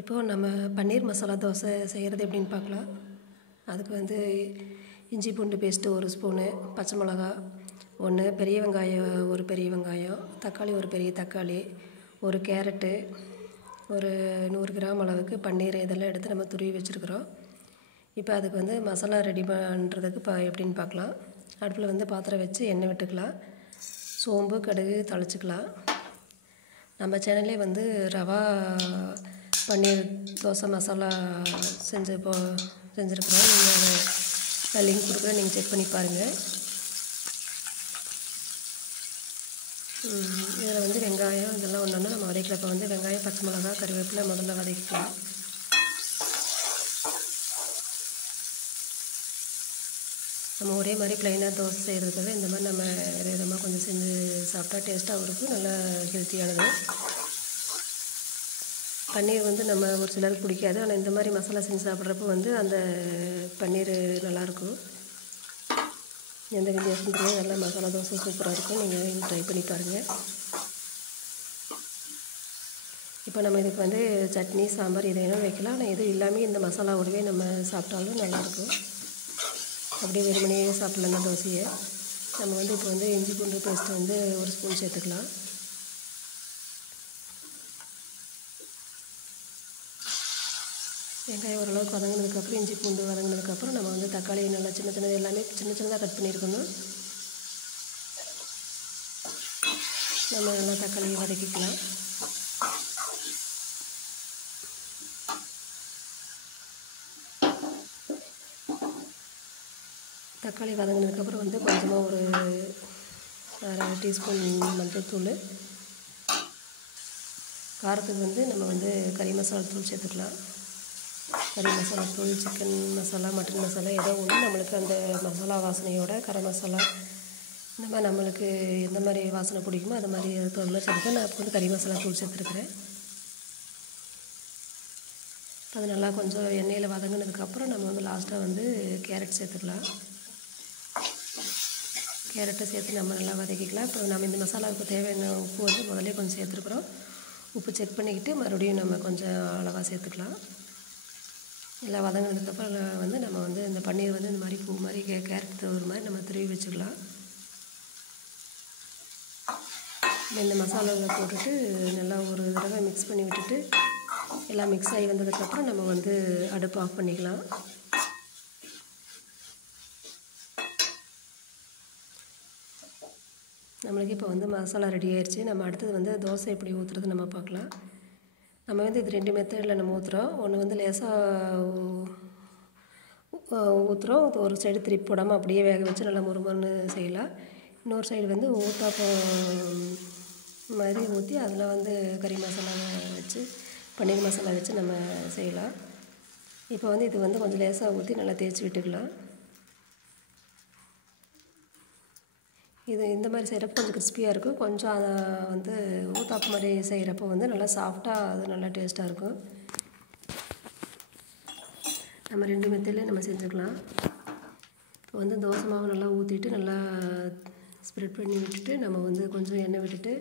இப்போது நம்ம பன்னீர் மசாலா தோசை செய்கிறது எப்படின்னு பார்க்கலாம். அதுக்கு வந்து இஞ்சி பூண்டு பேஸ்ட்டு 1 ஸ்பூனு, பச்சை மிளகா 1, பெரிய வெங்காயம் 1 பெரிய வெங்காயம், தக்காளி 1 பெரிய தக்காளி, 1 கேரட்டு, ஒரு 100 கிராம் அளவுக்கு பன்னீர் இதெல்லாம் எடுத்து நம்ம துருவி வச்சுருக்குறோம். இப்போ அதுக்கு வந்து மசாலா ரெடி பண்ணுறதுக்கு எப்படின்னு பார்க்கலாம். அடுப்பில் வந்து பாத்திரம் வச்சு எண்ணெய் விட்டுக்கலாம். சோம்பு கடுகு தாளிச்சுக்கலாம். நம்ம சேனல்லே வந்து ரவா பன்னீர் தோசை மசாலா செஞ்சுருக்குறோம். நீங்கள் அதை லிங்க் கொடுக்குறேன், நீங்கள் செக் பண்ணி பாருங்கள். இதில் வந்து வெங்காயம் இதெல்லாம் ஒன்று நம்ம வதக்கலாம். இப்போ வந்து வெங்காயம், பச்சை மிளகா, கருவேப்பிலை முதல்ல வதக்கிக்கலாம். நம்ம ஒரே மாதிரி ப்ளைனாக தோசை செய்கிறதுக்காக இந்த மாதிரி நம்ம விதமாக கொஞ்சம் செஞ்சு சாப்பிட்டா டேஸ்ட்டாகவும் இருக்கும், நல்லா ஹெல்த்தியானது. பன்னீர் வந்து நம்ம ஒரு சிலருக்கு பிடிக்காது, ஆனால் இந்த மாதிரி மசாலா செஞ்சு சாப்பிட்றப்போ வந்து அந்த பன்னீர் நல்லாயிருக்கும். எந்த வித்தியாசம் தெரியாது, நல்லா மசாலா தோசை சூப்பராக இருக்கும். நீங்கள் ட்ரை பண்ணி பாருங்கள். இப்போ நம்ம இதுக்கு வந்து சட்னி சாம்பார் இதை வேணும் வைக்கலாம், ஆனால் எதுவும் இல்லாமல் இந்த மசாலாவோடவே நம்ம சாப்பிட்டாலும் நல்லாயிருக்கும். அப்படியே வெறுமனே சாப்பிட்லாம் தோசையை. நம்ம வந்து இப்போ வந்து இஞ்சி பூண்டு பேஸ்ட்டு வந்து 1 ஸ்பூன் சேர்த்துக்கலாம். வெங்காயம் ஓரளவுக்கு வதங்கினதுக்கப்புறம், இஞ்சி பூண்டு வதங்கினதுக்கப்புறம் நம்ம வந்து தக்காளி நல்லா சின்ன சின்னது எல்லாமே சின்னதாக கட் பண்ணியிருக்கணும். நம்ம நல்லா தக்காளியை வதக்கிக்கலாம். தக்காளி வதங்கினதுக்கப்புறம் வந்து கொஞ்சமாக ஒரு 1/2 டீஸ்பூன் மஞ்சள் தூள், காரத்துக்கு வந்து நம்ம வந்து கறி மசாலா தூள் சேர்த்துக்கலாம். கறி மசாலா தூள், சிக்கன் மசாலா, மட்டன் மசாலா ஏதோ ஒன்று நம்மளுக்கு அந்த மசாலா வாசனையோட கரம் மசாலா இந்த மாதிரி நம்மளுக்கு எந்த மாதிரி வாசனை பிடிக்குமோ அது மாதிரி தூள் சேர்த்துக்கலாம். நான் இப்போ வந்து கறி மசாலா தூள் சேர்த்துருக்குறேன். அது நல்லா கொஞ்சம் எண்ணெயில் வதங்கினதுக்கப்புறம் நம்ம வந்து லாஸ்ட்டாக வந்து கேரட் சேர்த்துக்கலாம். கேரட்டை சேர்த்து நம்ம நல்லா வதக்கிக்கலாம். இப்போ நம்ம இந்த மசாலாவுக்கு தேவையான உப்பு வந்து முதல்ல கொஞ்சம் சேர்த்துருக்குறோம். உப்பு செக் பண்ணிக்கிட்டு மறுபடியும் நம்ம கொஞ்சம் அளவாக சேர்த்துக்கலாம். எல்லாம் வதங்கினதுக்கப்புறம் வந்து நம்ம வந்து இந்த பன்னீர் வந்து இந்த மாதிரி பூ மாதிரி கேரட் ஒரு மாதிரி நம்ம துருவி வச்சுக்கலாம். இந்த மசாலாவில் போட்டுட்டு நல்லா ஒரு தடவை மிக்ஸ் பண்ணி விட்டுட்டு எல்லாம் மிக்ஸ் ஆகி வந்ததுக்கப்புறம் நம்ம வந்து அடுப்பு ஆஃப் பண்ணிக்கலாம். நம்மளுக்கு இப்போ வந்து மசாலா ரெடி ஆயிடுச்சு. நம்ம அடுத்தது வந்து தோசை எப்படி ஊற்றுறது நம்ம பார்க்கலாம். நம்ம வந்து இது 2 மெத்தடில் நம்ம ஊற்றுறோம். ஒன்று வந்து லேசாக ஊற்றுறோம், ஒரு சைடு திருப்பி போடாமல் அப்படியே வேக வச்சு நல்லா முறுமுறுன்னு செய்யலாம். இன்னொரு சைடு வந்து ஊத்தாப்பம் மாதிரி ஊற்றி அதில் வந்து கறி மசாலாவை வச்சு பன்னீர் மசாலா வச்சு நம்ம செய்யலாம். இப்போ வந்து இது வந்து கொஞ்சம் லேசாக ஊற்றி நல்லா தேய்ச்சி விட்டுக்கலாம். இது இந்த மாதிரி செய்கிறப்ப கொஞ்சம் கிறிஸ்பியாக இருக்கும். கொஞ்சம் அதை வந்து ஊத்தாப்பு மாதிரி செய்கிறப்போ வந்து நல்லா சாஃப்டாக அது நல்லா டேஸ்ட்டாக இருக்கும். நம்ம 2 மெத்தட்லேயும் நம்ம செஞ்சுக்கலாம். இப்போ வந்து தோசை மாவு நல்லா ஊற்றிட்டு நல்லா ஸ்ப்ரெட் பண்ணி விட்டுட்டு நம்ம வந்து கொஞ்சம் எண்ணெய் விட்டுட்டு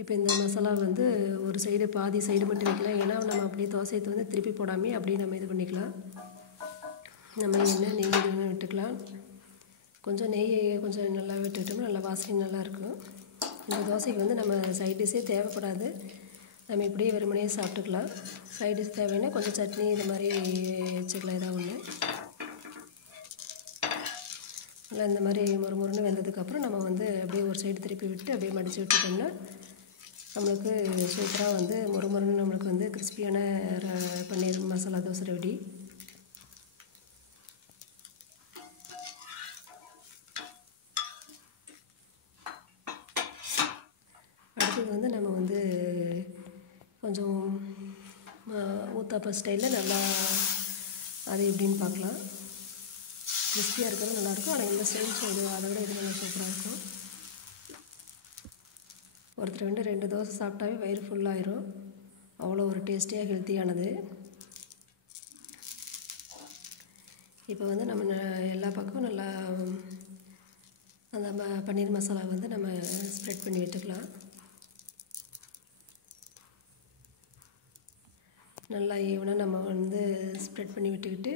இப்போ இந்த மசாலா வந்து ஒரு சைடு பாதி சைடு மட்டும் வைக்கலாம். ஏன்னா நம்ம அப்படியே தோசையை வந்து திருப்பி போடாமல் அப்படியே நம்ம இது பண்ணிக்கலாம். நம்ம நெய் விட்டுக்கலாம். கொஞ்சம் நெய் கொஞ்சம் நல்லா விட்டுட்டோம்னா நல்லா வாசனை நல்லாயிருக்கும். இந்த தோசைக்கு வந்து நம்ம சைட் டிஷ்ஷே தேவைப்படாது, நம்ம இப்படியே வெறுமனையே சாப்பிட்டுக்கலாம். சைட் டிஷ் தேவைன்னா கொஞ்சம் சட்னி இது மாதிரி வச்சுக்கலாம். ஏதாவது ஒன்று நல்லா இந்த மாதிரி முறுமுறுன்னு வெந்ததுக்கப்புறம் நம்ம வந்து அப்படியே ஒரு சைடு திருப்பி விட்டு அப்படியே மடித்து விட்டுட்டோம்னா நம்மளுக்கு சூப்பராக வந்து முறுமுறுன்னு நம்மளுக்கு வந்து கிறிஸ்பியான பன்னீர் மசாலா தோசை ரெடி. அடுத்தது வந்து நம்ம வந்து கொஞ்சம் ஊத்தாப்பம் ஸ்டைலில் நல்லா அது எப்படின்னு பார்க்கலாம். கிறிஸ்பியாக இருக்கிறது நல்லாயிருக்கும், ஆனால் இந்த ஸ்டைல் அதை விட இது நல்லா சூப்பராக இருக்கும். ஒருத்தர் வந்து 2 தோசை சாப்பிட்டாவே வயிறு ஃபுல்லாயிரும், அவ்வளோ ஒரு டேஸ்டியாக ஹெல்த்தியானது. இப்போ வந்து நம்ம எல்லா பக்கமும் நல்லா அந்த பன்னீர் மசாலா வந்து நம்ம ஸ்ப்ரெட் பண்ணி விட்டுக்கலாம். நல்லா ஈவனாக நம்ம வந்து ஸ்ப்ரெட் பண்ணி விட்டுக்கிட்டு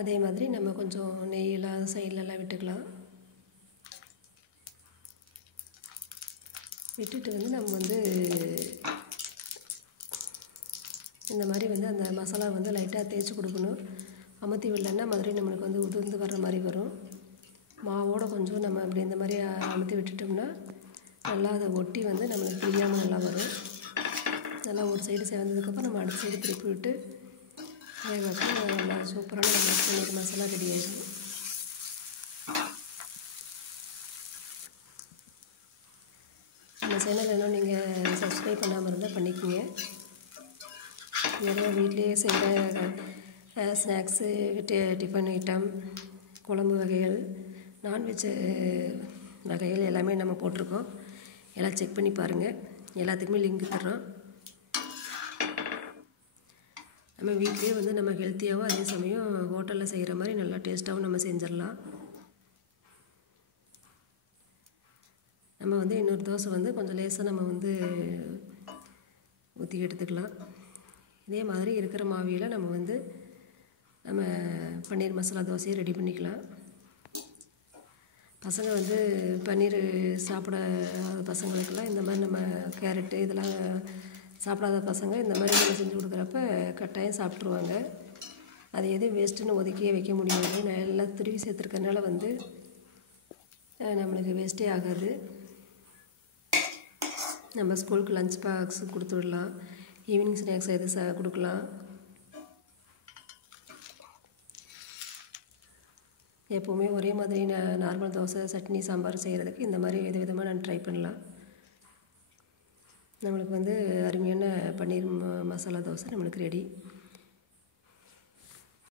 அதே மாதிரி நம்ம கொஞ்சம் நெய்யெல்லாம் சைட்லலாம் விட்டுக்கலாம். விட்டுட்டு வந்து நம்ம வந்து இந்த மாதிரி வந்து அந்த மசாலா வந்து லைட்டாக தேய்ச்சி கொடுக்கணும். அமுத்தி விடலைன்னா மறுபடியும் நம்மளுக்கு வந்து உதிர்ந்து வர்ற மாதிரி வரும். மாவோடு கொஞ்சம் நம்ம அப்படி இந்த மாதிரி அமுத்தி விட்டுட்டோம்னா நல்லா அதை ஒட்டி வந்து நம்மளுக்கு பிரியாமல் நல்லா வரும். நல்லா ஒரு சைடு சேர்ந்ததுக்கப்புறம் நம்ம அடுத்த சைடு திருப்பி விட்டு வேக வச்சு நல்லா சூப்பரான நம்ம பன்னீர் மசாலா ரெடி ஆகிடும். நம்ம சேனல் இன்னும் நீங்கள் சப்ஸ்கிரைப் பண்ணாமல் இருந்தால் பண்ணிக்கோங்க. நிறைய வீட்லேயே செய்கிற ஸ்நாக்ஸு, டிஃபன் ஐட்டம், குழம்பு வகைகள், நான்வெஜ் வகைகள் எல்லாமே நம்ம போட்டிருக்கோம். எல்லாம் செக் பண்ணி பாருங்கள். எல்லாத்துக்குமே லிங்க் தர்றோம். நம்ம வீட்லேயே வந்து நம்ம ஹெல்த்தியாகவும் அதே சமயம் ஹோட்டலில் செய்கிற மாதிரி நல்லா டேஸ்ட்டாகவும் நம்ம செஞ்சிடலாம். நம்ம வந்து இன்னொரு தோசை வந்து கொஞ்சம் லேசாக நம்ம வந்து ஊற்றி எடுத்துக்கலாம். இதே மாதிரி இருக்கிற மாவியில் நம்ம வந்து நம்ம பன்னீர் மசாலா தோசையை ரெடி பண்ணிக்கலாம். பசங்க வந்து பன்னீர் சாப்பிடாத பசங்களுக்கெல்லாம் இந்த மாதிரி நம்ம கேரட்டு இதெல்லாம் சாப்பிடாத பசங்க இந்த மாதிரி நம்ம செஞ்சு கொடுக்குறப்ப கட்டாயம் சாப்பிட்ருவாங்க. அது எதுவும் வேஸ்ட்டுன்னு ஒதுக்கியே வைக்க முடியாது. நல்லா துருவி சேர்த்துருக்கறனால வந்து நம்மளுக்கு வேஸ்ட்டே ஆகாது. நம்ம ஸ்கூலுக்கு லஞ்ச் பாக்ஸ் கொடுத்து விடலாம். ஈவினிங் ஸ்நாக்ஸ் எது கொடுக்கலாம். எப்போவுமே ஒரே மாதிரி நார்மல் தோசை, சட்னி, சாம்பார் செய்கிறதுக்கு இந்த மாதிரி விதமாக நான் ட்ரை பண்ணலாம். நம்மளுக்கு வந்து அருமையான பன்னீர் மசாலா தோசை நம்மளுக்கு ரெடி.